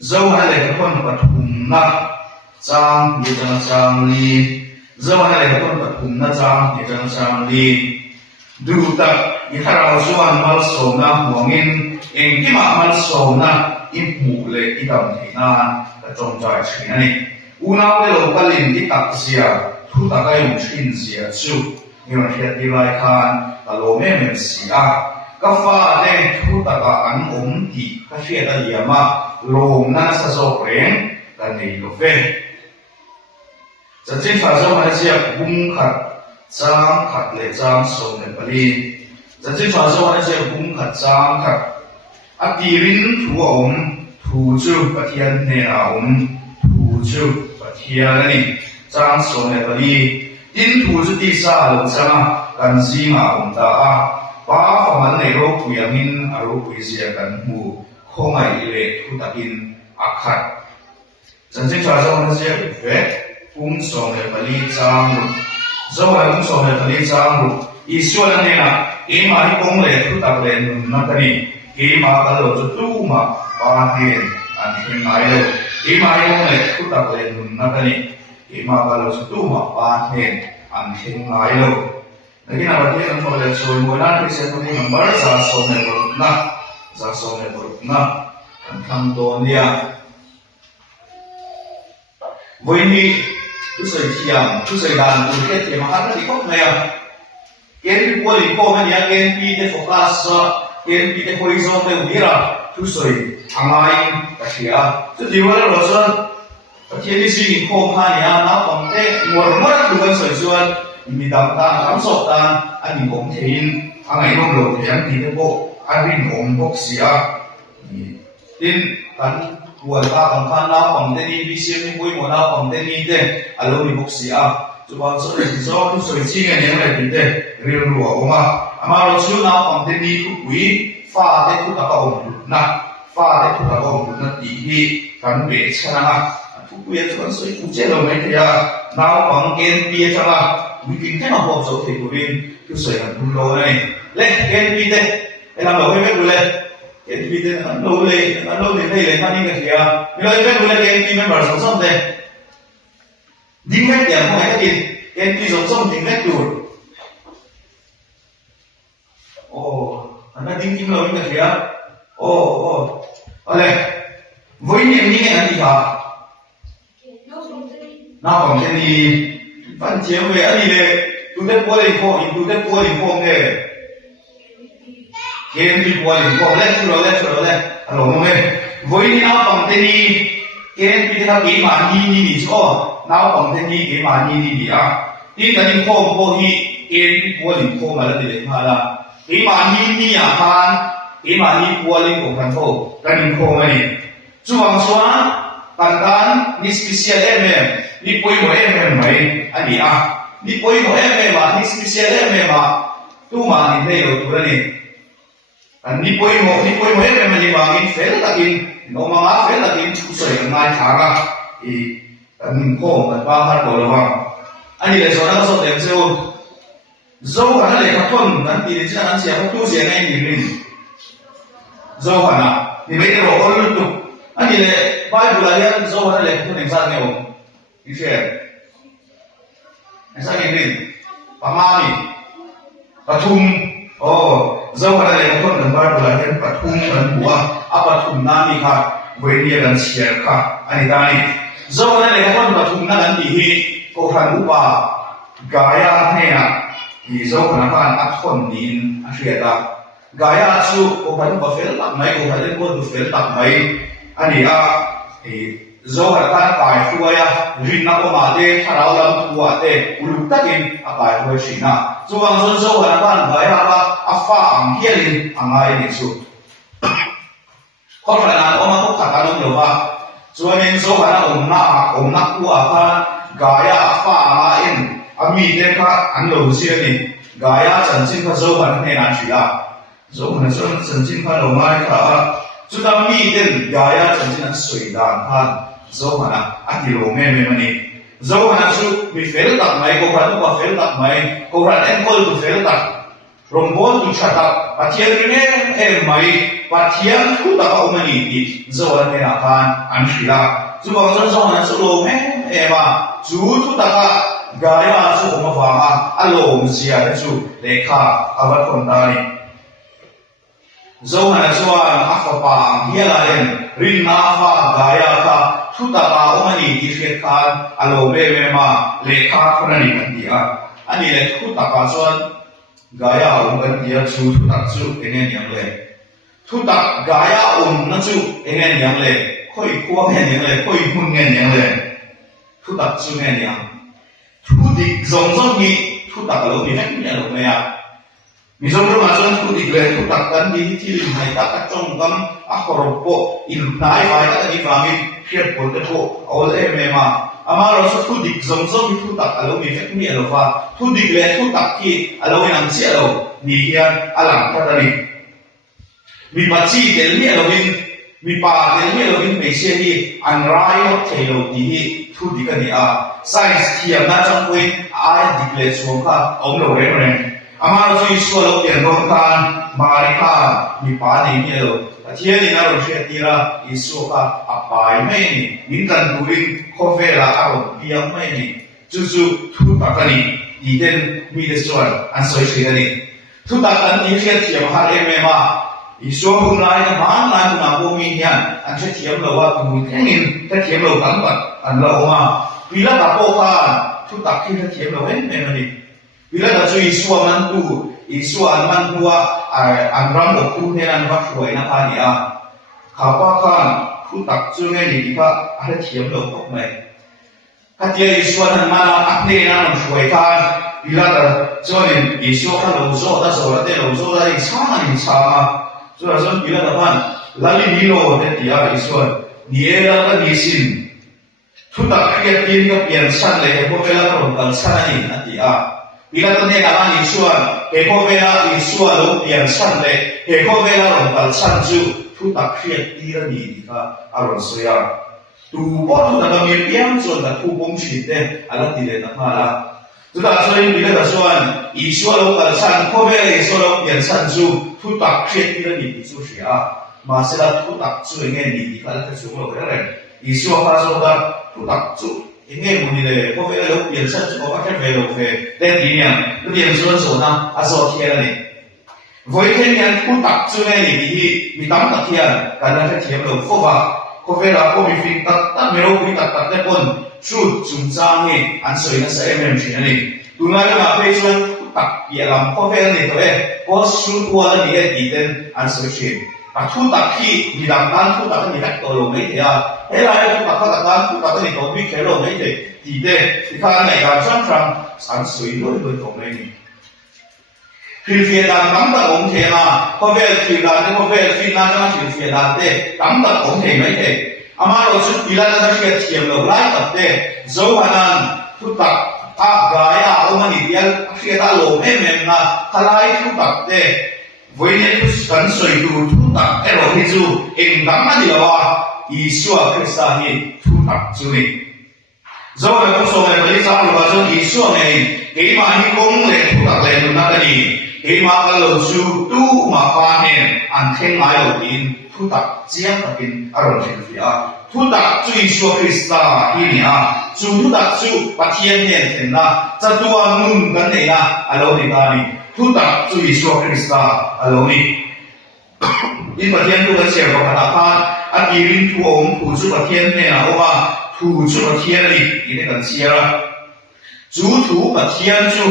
zo ha le kon pathum na chang ye jang chang li zo ha le kon pathum na chang ye jang chang li du tak i harau suan mal so na huangin eng ki ma mal so na i mu le i dam thina ta chong chai chhin ani una le lo kalin ti tak sia thu ta ka yong chin sia chu ni ma thia ti lai khan ta lo me me sia ka fa le thu ta ka an om ti ka thia ta liama lom na sa so reng ta nei lo ve chin fa zo ma sia bung khat chang khat le chang so le pali chin fa zo ma sia bung khat chang khat a ti rin thu om thu chu pathian ne a om thu chu pathian ani chang so le pali tin thu chu ti sa lo chang kan si ma om ta a pa fa man le ro ku yang in a ro ku sia kan mu khongai le thu takin akhat chin fa zo ma sia ve kum so le pali chang zo ha kum so le pali chang i so la ne na e ma hi kong le thu tak le na tani e ma ka lo chu tu ma pa hen an hin mai lo e ma hi kong le thu tak le na tani e ma ka lo chu tu ma pa hen an hin mai lo lagi na ba ti an ko le so mo na ti se ko ni number sa so ne ko na an tham do nia voi ni tu sei thiam tu sei dan tu ke te ma ha ti ko me ya ken po li ko ma ya ken pi de focus ken pi de horizon de udira tu sei angai ka sia tu di wa lo so pa ti ni si ko ha ya na pom te ngor ma tu kan sei suan mi dam ta kam so ta an ni bom thein angai no lo thiam ti de ko an rin om bok sia tin kan buat ta kan khan na pom te ni bi sim ni poi mo na pom te ni de alo ni bok sia chu ba so le so tu soi chi nge ne le ti de ri lu o ma ama lo chu na pom te ni ku wi fa te ku ta ka om na fa te ku ta ka om na ti hi kan be chana na tu ku ye chuan soi ku che lo mai te ya na pom ken pi cha la wi tin te ma ho so te ku rin tu soi kan tu lo nei le ken pi te e la lo he me ku le ken pi te an lo le nei le pani ka sia mi lo me ku le ken pi member so som te ding me te mo ai ti ken pi so som ding me tu ana ding lo mi ka sia ale voi ni ni an ti ha na pom te ni fan che we ani le tu te po le ko ne ken pi po le ko le chu lo le alo mo me voi ni na pom te ni ken pi ta ki ma ni so na pom te ni ki ma ni a ti ta ni ko hi ken pi po le ko ma la de ma la ki ma ni a han ki ma ni po le ko kan ko kan ko ma ni chuang chuan kan kan ni special ni poi mo mai ani a ni poi mo ma ni special ma tu ma ni le lo tu ni ni poi mo ma ni ma in fel takin no ma fel takin tu soi ngai thara i an ko ma ba har ko lo wa ani le so na so de zo ha le ka ton nan ti ni cha an sia ko tu sia ngai ni ni zo ha na ni me ro ko lu tu ani le Bible la ya zo ha le ko ni sa ne o Ise. Esa gini. Pamali. Patum. Zo ha le ko nan ba la hen patum nan bua. Patum na ni kha we ni dan sia kha. Ani dai. Zo ha le ko patum na nan ti hi ko han upa gaya ne na. Ni zo na kan akhon din a sia da. Gaya chu ko han ba fel tak mai ko han ko du fel tak mai. Ani a zo ha ta pai fu ya rin na ko ma de tharau lam tu a te ulu takin a pai ho shi na chuang zon zo ha ta ba ya ba a fa ang hialin angai ni chu ko ra na o ma ko ka ta lo ba chuan in zo ha om na ku a pa ga ya fa ma in a mi de ka an lo sia ni ga ya chan chin ka zo ha ne na chi la zo ha chan chin ka lo mai ka chu da mi den ga ya chan chin an sui dan han zo mana ati lo me mani zo mana chu mi fel tak mai ko ra tu ba fel tak mai ko ra en ko tu fel tak rong bon tu chata pathian ne mai pathian thu ta ka umani ti zo ne na kan an shila chu bang zo na chu lo me ba chu thu ta ka gaya chu ma wa ma alom sia chu lekha avat kon ta ni zo na chuan a fa pa hiala len rin na fa gaya ka thu ta ka umani ti hret khan alo be me ma lekha khonani kan ti a ani le thu ta ka chuan gaya kan ti a chu thu ta chu enge niam le thu ta gaya na chu enge niam le khoi khuwa me niam le khoi mun nge niam le thu ta chu nge niam thu dik zong zong ni thu ta ka lo ni nek ni lo me a mi zong ro ma chuan thu dik le thu ta kan ni ti lim hai ta ka chong kam a khoropo in nai vai ta ni fa mi phiat pol te ko ol e me ma ama ro su thu dik zong zong ni thu ta ka lo ni nek ni lo fa thu dik le thu ta ki a lo nang che lo ni hian alang ta ta ni mi pa chi tel ni lo min mi pa tel ni lo min me se hi an rai ho thelo ti hi thu dik ani a science thiam na chang pui ai dik le chuang kha ong lo re re ama ro su so lo tian ro kan ma ri kha mi pa ni lo thia ni na ro che ti ra isu kha a pai me ni min tan du rin kho ve la a ro piam me ni chu chu thu ta ka ni di den mi de chuan an soi che ni thu ta kan ni thia thiam ha e me ma isu hu lai na ma na na bo mi hian an che thiam lo wa tu thengin ta thiam lo kan ba an lo ma bila ta po kha thu ta ki ta thiam lo en me ni bila ta chu isu man tu isu an man huwa an ram lo khu ne an wa shoi na kha ni a kha pa khan thu tak chu nge ni ka a ta thiam lo kok mai ka tia isu an ma na ak ne na an shoi khan bila ta chuan isu khan lo zo ta zo la te lo zo da ni sa so la son bila ta ban la li ni lo te tia isu ni e la ka ni sin thu tak khia tin ka pian san le ko pe la ron kal san ni na ti a bila ta ne ga ni suan he ko ve la isu lo pian san le he ko ve la ron kal san chu thu tak khia ti ra ni ka a ron so ya tu po thu ta mi pian so ta thu bom chi te ala ti le na ma la tu ta so ni bila ta suan isu lo kal san ko ve le so lo pian san chu thu tak khia ti ra ni chu sia ma se la thu tak chu nge ni ka la ta chu lo re isu fa so da thu tak chu inge mu ni le ko ve lo pian san chu ko ka ve lo ve te ti nya tu pian so so na a so thia la ni voi ten yan thu tak chu nge ni hi mi tam tak thia ka na ka thiam lo fo ba ko ve la ko mi fi tak ta me ro mi tak tak te pon chu chung chang ni an soi na sa em chi ni tu na ma pe chuan tak ya lam ko ve ni to e ko su tu la ni e ti ten an soi chi a thu tak khi mi dang tan thu tak ni tak to lo mai thia e la e thu tak ka tan thu tak ni to bi ke lo mai the ti de ti kha nei ga chang chang san sui lo lo to mai ni khi phía đàn tắm tật ống thế mà có về thì là cái có về khi na cho chỉ phía đàn thế tắm tật ống thế mấy thế ama lo chút đi là nó sẽ thiềm lâu lại tập thế dấu hà nan thu tập áp gái à ông anh đi khi ta lộ em na ta lại thu tập thế với những thứ cần soi đủ thu tập cái rồi thì dù em tắm mà đi là Yeshua Christani thu tập chú này dấu là con số này với sao là dấu Yeshua này cái mà đi công lên thu tập lên nó là gì cái mà cái lối chú tu mà qua nên anh khen lại đầu tiên thu tập chiang tập in ở trong thiên phía thu tập chú Yeshua Christa hi nhá chú thu tập chú bắt thiên nhiên thiên na cho tua nun cái này na alo đi ta đi thu tập chú Yeshua Christa alo đi in bắt thiên tu cái chuyện của các bạn anh irin tu ông thu chú bắt thiên này na ông thu chú bắt thiên đi in cái cái chuyện là chú thu bắt thiên chú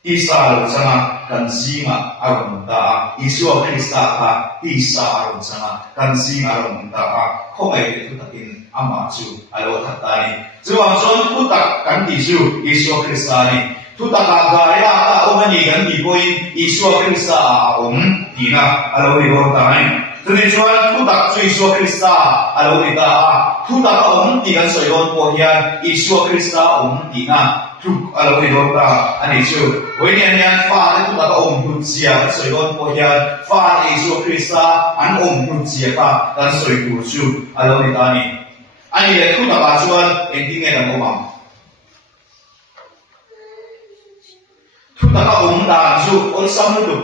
Isa sama kan sima aron ta Yeshua Krista ka Isa aron sama kan sima aron ta ko ai tu takin ama chu alo thatani chu ang son tu tak kan ti chu Yeshua Krista ni tu tak ga ya ta omani kan ti point Yeshua Krista om tina alo ri ho ta ni tu ni chuan tu tak chu Yeshua Krista alo ri ta tu tak om ti kan soyon po hian Yeshua Krista om tina tu alo ri ho ta ani chu với nhân nhân pha đến chúng ta có ôm hụt chia cái sợi con của nhân pha Yeshua Christa anh ôm hụt chia pha dan sợi của chú alo đi ta ni anh ấy chúng ta bảo chuan em tiếng nghe là mồm thu ตะกะองดานสุอลซัมตุ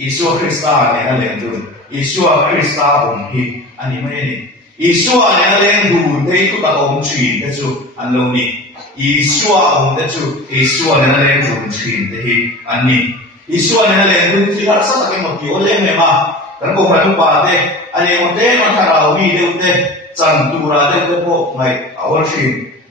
อิสุคริสตาเนเลนดุนอิสุคริสตาองฮิอันนี้ไม่นี่อิสุเนเลนดุนเทตุตะองชีเตจุอันโลนี่อิสุองเตจุอิสุเนเลนดุนชีเตฮิอันนี้อิสุเนเลนดุนที่รักษาตะเกมกิโอเลเมมากันโกหันุปาเตอันนี้มันเตมันทาราวีเดอุเตจันตูราเดอุเตโปไงเอาชี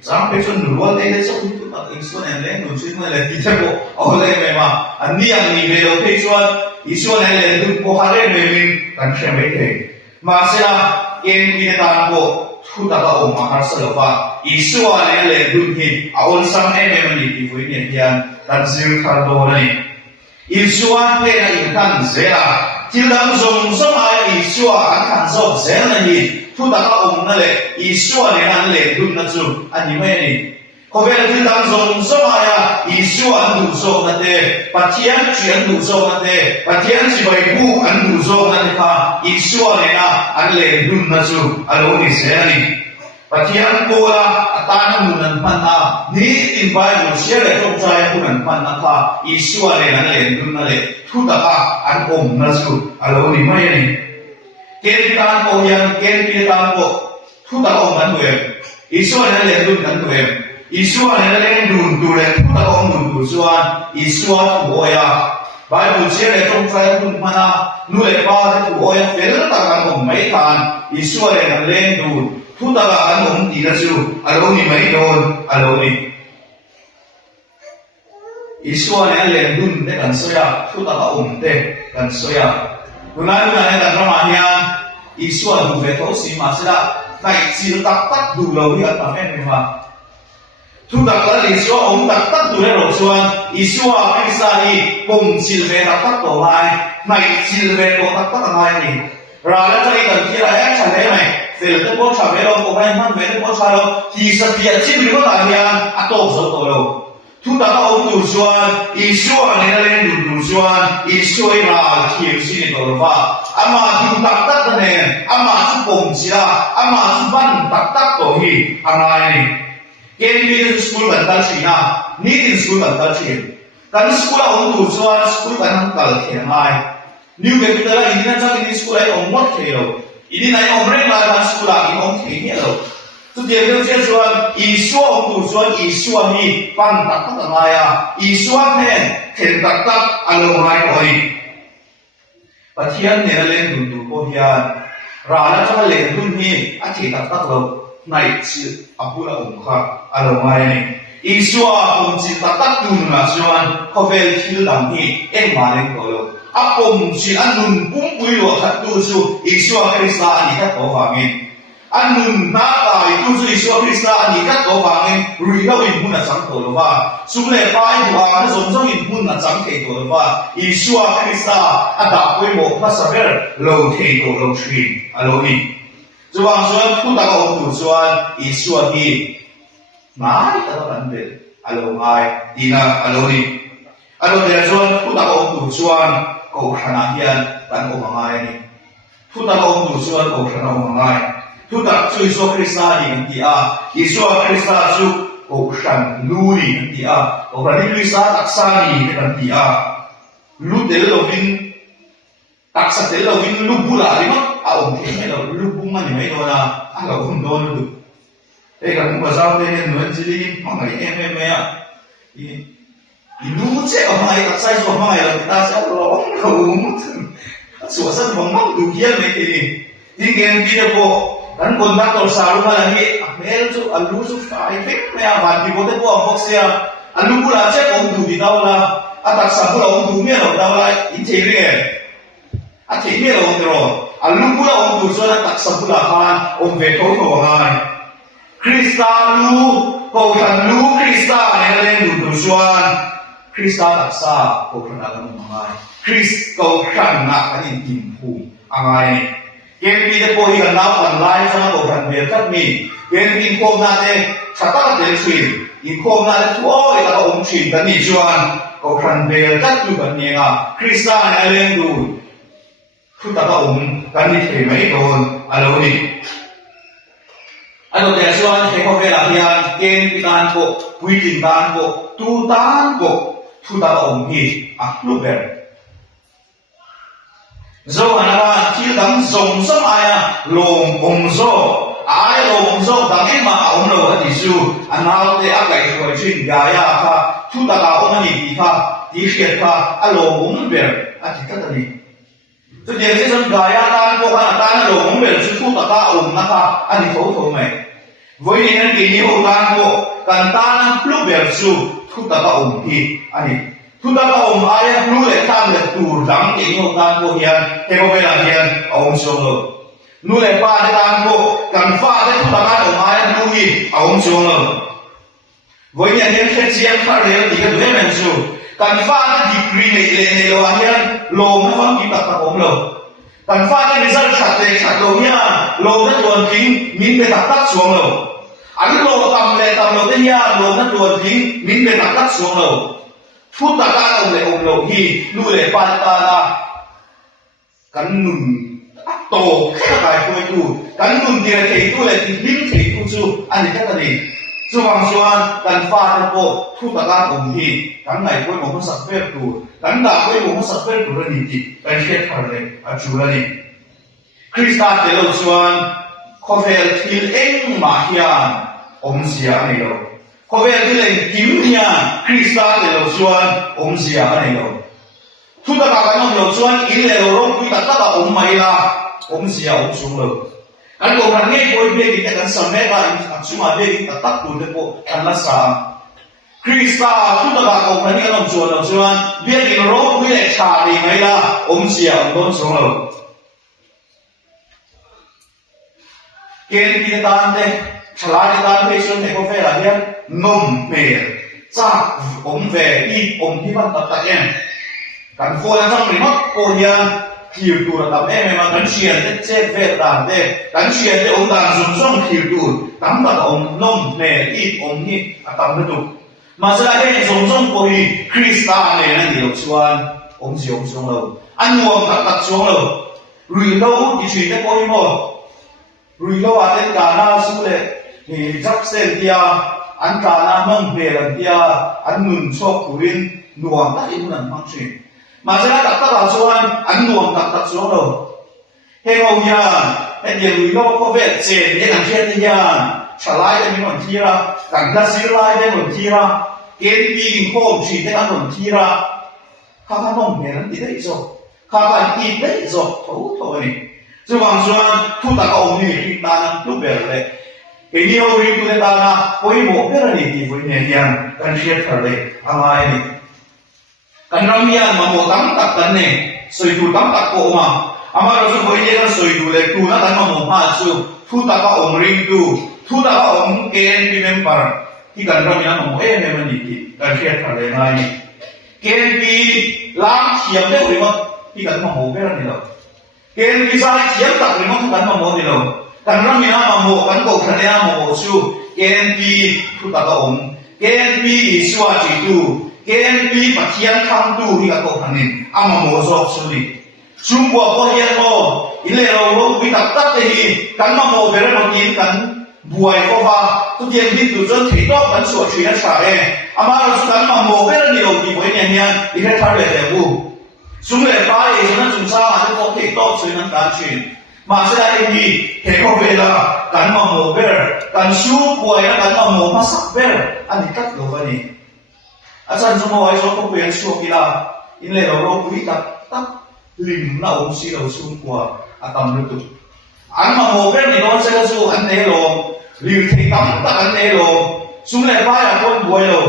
สังเกตจนรู้ว่าเด็กๆชอบที่ตัวอิสุเนเลนดุนชีมันเลยที่จะโกเอาเลเมมาอันนี้อันนี้เวลาที่ชวนอิสุเนเลนดุนโปฮาเรเมมินกันเชื่อไม่ได้มาเสียเอ็นที่ตามโกทุตะกะองมาหาสลว่าอิสุเนเลนดุนที่เอาสังเอเมมันดีที่ฟุยเนี่ยยันตันซิลคาร์โดนี่อิสุอันเป็นอะไรกันเสียที่เราส่งสมัยอิสุอันขันโซเสียนี่ทุตะกะองนั่นแหละอิสุเนเลนดุนนั่นจูอันนี้ไม่นี่เขาเป็นที่เราส่งสมัยอิสุอันดูโซนั่นเองปัจจัยจีอันดูโซนั่นเองปัจจัยจีใบบูอันดูโซนั่นเองค่ะอิสุเนอันเลนดุนนั่นจูอันโลนี่เสียนี่ปัจจัยโกลาตานุนันพันนานี่ตินไปหมดเสียเลยต้องใจคุณนันพันนาค่ะอิสุเนอันเลนดุนนั่นแหละทุตะกะอันองนั่นจูอันโลนี่ไม่นี่เกณฑ์การโกยังเกณฑ์การโกทุตะกะองนั่นด้วยอิสุเนเลนดุนนั่นด้วยอิสุเนเลนดุนดูเลยทุตะกะองดุนดูส่วนอิสุอันโกยาไปหมดเสียเลยต้องใจคุณพันนานู่นเลยป้าที่โกยาเฟลตะกันองไม่ทานอิสุเนเลนดุนทุตะกะอันองตีนั่นจูอันโลนี่ไม่โดนอันโลนี่อิสุเนเลนดุนเด็กกันสวยทุตะกะองเด็กกันสวยดูแลดูแลกันประมาณนี้อิสุอันดูเวทโอสีมาสิละในสิลตักตักดูเราที่อันทำให้ไม่มาทุกตักตักอิสุองตักตักดูแลเราส่วนอิสุอาคริสต์นี่ปงสิลเวตักตักตัวไรในสิลเวตัวตักตักอะไรนี่เราแล้วจะกันที่ไรแค่ไหนไหมเสร็จแล้วก็ชาวเวลาก็ไม่มันเวลาก็ชาวที่สติจิตหรือว่าอะไรอย่างอัตโตสุดตัวเราทุกตักองดูส่วนอิสุอันนี้เล่นดูส่วนอิสุเอราเขียนสิ่งตัวว่าอามาทุกตักตักนั่นเองอามาทุกปงสิละอามาทุกบ้านตักตักตัวนี้อะไรนี่เกณฑ์มีสกูลกันตั้งชีนะนี่ที่สกูลกันตั้งชีกันสกูลองดูส่วนสกูลกันทั้งกัลเขียนไงนิวเกปิตลาอินนั้นจะมีสกูลไอ้องวัดเขียนอินนี้องเร่งมาทำสกูลอินองเขียนเนี่ยเราทุกเดือนเชื่อส่วนอิสุองดูส่วนอิสุนี่ฟังตักตักอะไรอ่ะอิสุเนี่ยเห็นตักตักอารมณ์ไรก่อนปัจจัยเนี่ยเล่นดูโคเฮียราแล้วจะเล่นดูนี่อาทิตย์ตักตักเราในชื่ออับดุลละองค์ค่ะอารมณ์ไรนี่อิสุองจิตตักตักดูนะส่วนเขาเวลที่หลังนี้มาเล่นก่อนเราอับองจิอันนุ่นปุ้งปุยหลวงดูสู่อิสุคริสต์อันนี้ก็ตัวฟังเองอันนุ่นหน้าตายดูสู่อิสุคริสต์อันนี้ก็ตัวฟังเองรู้แล้วอินพุนน่ะสังตัวเราว่าสุดเลยไปดูว่าถ้าสมมติอินพุนน่ะสังเกตตัวเราว่าอิสุคริสต์อันดับวิโมกข์ภาษาเบลโลเทโตโลชีอารมณ์นี้จะว่าส่วนผู้ตากองดูส่วนอิสุที่ไม่ตลอดเดือนอารมณ์ไอดีนะอารมณ์นี้อารมณ์เดียวส่วนผู้ตากองดูส่วนก็ขนาดยันตั้งองค์มาเนี่ยทุกตากองดูส่วนก็ขนาดองค์มาทุกตากช่วยส่วนคริสต์นี่นั่นที่อิสุคริสต์ช่วยก็ขันลูนี่นั่นที่ก็พระนิคริสต์ตักษานี่นั่นที่ลูเดลเราวินตักษาเดลเราวินลูบุลาดิมั้งองค์เห็นเราลูบุมันยังไม่โดนเราคงโดนดูแต่กันมุกเจ้าเห็นหนุ่มจีนมันไม่เอ็มเอ็มลูเจ้าไม่ตักษาส่วนไม่เราตักษาเราเขาส่วนสันมันดูเยี่ยมเลยทีนี้ที่เกณฑ์ที่จะพอdan kontak selalu lagi amel tu alu tu faifek me avati bote po amboxia alu pula che ondu di taula atak sabula ondu me lo taula interior interior ondro alu pula ondu so atak sabula kan omve to to ngai kristalu ko kan lu krista ne le du suan krista taksa ko kana ngai krist ko kan na kan in pu angaiเกณฑ์มีแต่โพหิกันนับวันไล่สมาโตกันเบียดกันมีเกณฑ์มีโคมนาเตชัตตาเตชินอีโคมนาเตทั่วอีกแล้วองค์ชินกันนี่ชวนก็กันเบียดกันอยู่กันเนี่ยคริสต์ในเรื่องดูทุกตาองค์กันนี่เห็นไหมโดนอะไรนี่อันนั้นแต่ชวนเห็นเขาเวลาเรียนเกณฑ์การโกวิจิตการโกตูตานโกท thu ta om hi lu ber zo anaba thil dam zong som aya lom om zo ai lom zo dang ema om lo ati su anau te akai khoi chin ga ya kha thu ta ka om ni ti kha ti hriat kha a lom om ber ati ta ta ni chu dia se som ga ya tan ko kha tan lom om ber chu thu ta ka om na kha ani tho tho mai voi ni nan ki ni ho tan ko kan tan lu ber chu thu ta ka om hi ani thu ta ka om aya lu le tam le tur dang ki ni ho tan ko hian he ko vela hian om so lo nu le pa de tan ko kan fa de thu ta ka om aya lu hi om so lo voi ni nan khe chiang kha le ti ka le men chu kan fa de degree nei le nei lo hian lo ma fam ki ta ka om lo kan fa de result khat le khat lo nya lo na tuan thing min be tak tak suang lo ani lo tam le tam lo te nya lo na tuan thing min be tak tak suang lo thu ta ka om lo hi nu le pa ta la kan nun to kha kai khoi tu kan nun dia thei tu le ti lim thei tu chu ani ka ta ni chu wang chuan kan fa ta ko thu ta ka om hi kan nai khoi mo sak ver tu kan da khoi mo sak ver tu ni ti kan khet thar le a chu la ni krista te lo chuan khovel thil eng ma hian om sia ni lo khovel thil eng kim hian krista te lo chuan om sia ni lo thu ta ka kan lo chuan in le lo ro pi ta ta om mai la om sia om sung lo kan ko kan ngai koi be ki kan sam me ka chuma be ki ta tak tu de ko kan la sa krista thu ta ka ko kan ni kan chuan lo chuan be ki ro pi le cha ni mai la om sia om sung lo ken pi ta tan de chala de tan pe chuan ne ko fe la hian nom me cha om ve i om hi ban ta ta em kan fo la jang ri mak ko hian khiu tu ra tam em ma kan chian de che ve dan de kan chian de om dan zum song khiu tu tam ta om nom me i om hi atam na tu ma sa he zum song ko hi krista ne na ni lo chuan om si om song lo an nuam tak tak chuang lo ri lo ti chi de ko hi mo ri lo a ten ka na su le ni jak sen tia an ka na mong be lan tia an nun chok purin nuam ta i mun mang chi ma sa tak tak chuan an nuam tak tak chuang lo he ngo hian he ye ri lo ko ve che ni an chen ni hian chalai de mi mon thi ra kan da sir lai de mon thi ra ken pi ko chi de an mon thi ra kha kha mong be lan ti de so kha kha i de so tho tho ni chu wang chuan thu ta ka om ni ki ta nan tu be le ke ni ho ri tu de ta na koi mo pe ra ni ti voi ne hian kan share thar le amai ni kan ram hian ma mo tam tak kan ne soi tu tam tak ko ma ama ro su voi ne kan soi tu le tu na kan ma mo ha chu thu ta ka om ring tu thu ta ka om ken pi member ki kan ram hian ma mo e me ma ni ti kan share thar le mai ni ken pi lam thiam de ri ma ki kan ma mo pe ra ni lo ken pi sai thiam tak ri ma kan ma mo ni lo kan ram hian ma mo kan ko khan ya mo chu ken pi thu ta ka om ken pi suwa chi tu ken pi pathian tham tu hi ka ko khanin ama mo so suli chungwa ko hian mo ile ro ro pi tak tak te hi kan ma mo ber mo tin kan buai ko ba tu tien bi tu zon thei to kan so chui na cha e ama ro kan ma mo ber ni lo ti boi ne hian i ka thar le te bu sung le pa e na chung sa ma ko thei to chui nan kan chin ma sa da e hi he ko ve la kan ma mo ber kan su buai na kan ma mo ma sak ber ani kat lo ba ni asan sumo ai so ko pen so kila in le ro pu ta ta lim na om si lo sum kwa atam lu tu an ma mo ber ni don se lo su an ne lo liu thei tam ta an ne lo sum le ba ya kon buai lo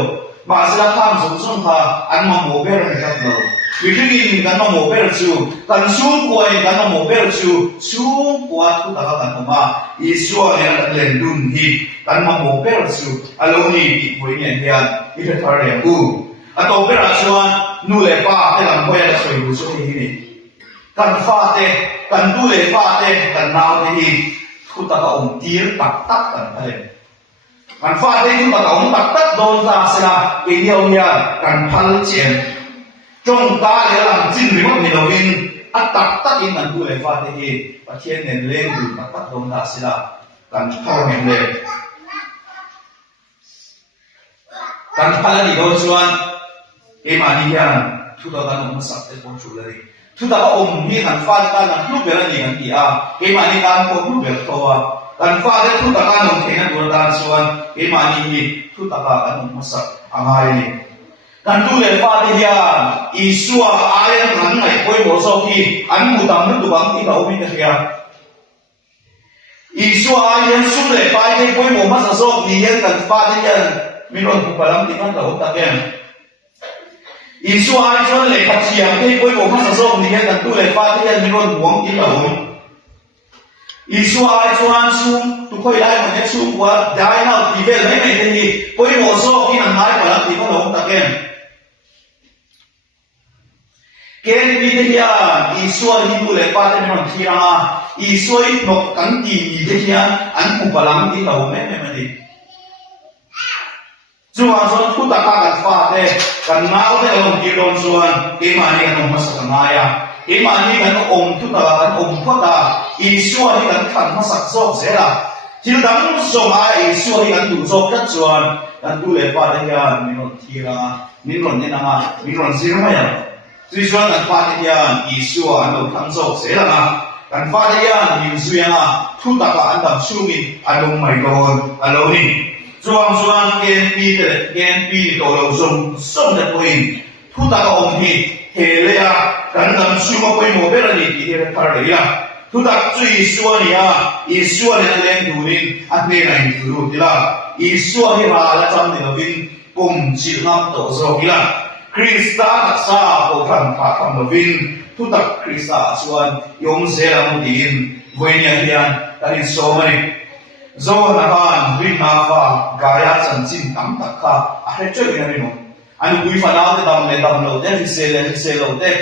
ma sa tham sum sum pha an ma mo ber ni kap lo wi thi ni kan ma mo ber chu kan sum kwa ni kan ma mo ber chu sum kwa tu ta kan ma i so ne len dun hi kan ma mo ber chu alo ni ti boi ni hian i the thar le u a to be ra chuan nu le pa te lam ko ya soi lu so hi ni kan fa te kan du le fa te kan nau te hi thu ta ka om tir tak tak kan ale kan fa te thu ta ka om tak tak don ta sela ke dio nya kan phal chen trong ta le lam chin ri mo ni lo in a tak tak in kan du le fa te hi pathian nen leng du tak tak don ta sela kan phal men le kan phal ni do chuan มานี่ยันทุกตากันมันสักแต่คนชุเลยทุกตาก็มีขันฟ้ากันนะลูกเบลนี่กันที่มานี่การคนลูกเบลตัวกันฟ้าได้ทุกตากันมันเห็นตัวตาส่วนมานี่ทุกตากันมันสักอะไรนี่กันดูเลยฟ้าที่ยันอิสวาอายังหันไหนคอยบอกสกีอันมุตังนั่นตัวบางที่เราไม่ได้ยันอิสวาอายังสุดเลยไปที่คอยบอกมาสกนี่ยังกันฟ้าที่ยันมีรถผู้พลังที่มันเราตะเกียงอิสวาอายังเลยขัดเสียงที่คอยบอกมาสกนี่ยังกันดูเลยฟ้าที่ยันมีรถห่วงที่เราอิสวาอายังซุ่มทุกคนได้มันจะซุ่มว่าได้เราที่เวลไม่ไม่ได้ที่คอยบอกสกีนั่นหมายพลังที่มันเราตะเกียงเกณฑ์วิทยาอิสวาที่ดูเลยฟ้าที่มันที่เราอิสวานกกันที่วิทยาอันผู้พลังที่เราไม่ได้ส่วนทุกตากันฟ้าเด็กกันน้าวเด็กองค์ที่โดนส่วนมานี่กันมาสักนายมานี่กันองค์ทุกตากันองค์พุทธาอิสวาที่กันขันมาสักโซ่เสียละที่ดังส่งอิสวาที่กันดูโซ่กัดส่วนกันดูเลยฟ้าเด็กยันมีรถที่ละมีรถนี่นะมามีรถสิ่งไม่ยังส่วนกันฟ้าเด็กยันอิสวาอันดูขันโซ่เสียละกันฟ้าเด็กยันมีส่วนทุกตากันอันดับสูงนี่อันดูไม่โดนอันดูนี่ส่วนเกณฑ์ปีตัวเราส่งจากคนทุกตาก็องค์ที่เฮเลียกันนำชั่วไปโมเบลนี่ที่เฮเลียพาร์เรียทุกตาจุยส่วนนี้อิสวาเนี่ยเลี้ยงดูนี่อันนี้ไงดูดีละอิสวาที่มาแล้วจำเนี่ยวินกุมชิลนับตัวโซกิละคริสต์รักษาโปรฟังพาคำวินทุกตาคริสต์ส่วนยมเซรามุดินเวียนยันกันอิสวานี่Zohar nahan bin nafa gaya sanjin tam takha ahe choi na rino anu bui fana de dam lo de hiselo de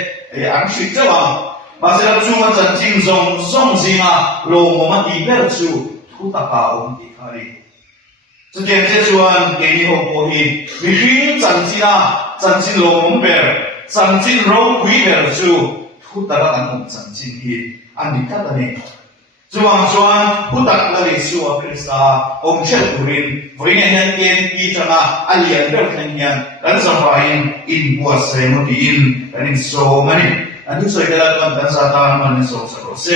ang shi chawa masela chunga sanjin zong zinga lo mo ma ti ber chu thu ta ka om ti khari chu gen je chuan ke ni ho po hi wi ri sanjin lo mo ber sanjin ro bui ber chu thu ta ka kan sanjin hi an ni ka ta ni Chuan putak na Yeshua Krista om siya turin vringan yan ken pi changa alian ber khanyan kan sampain in buas sa mo diin kanin so mani anu so ikalat man dan sa tan man so sa rose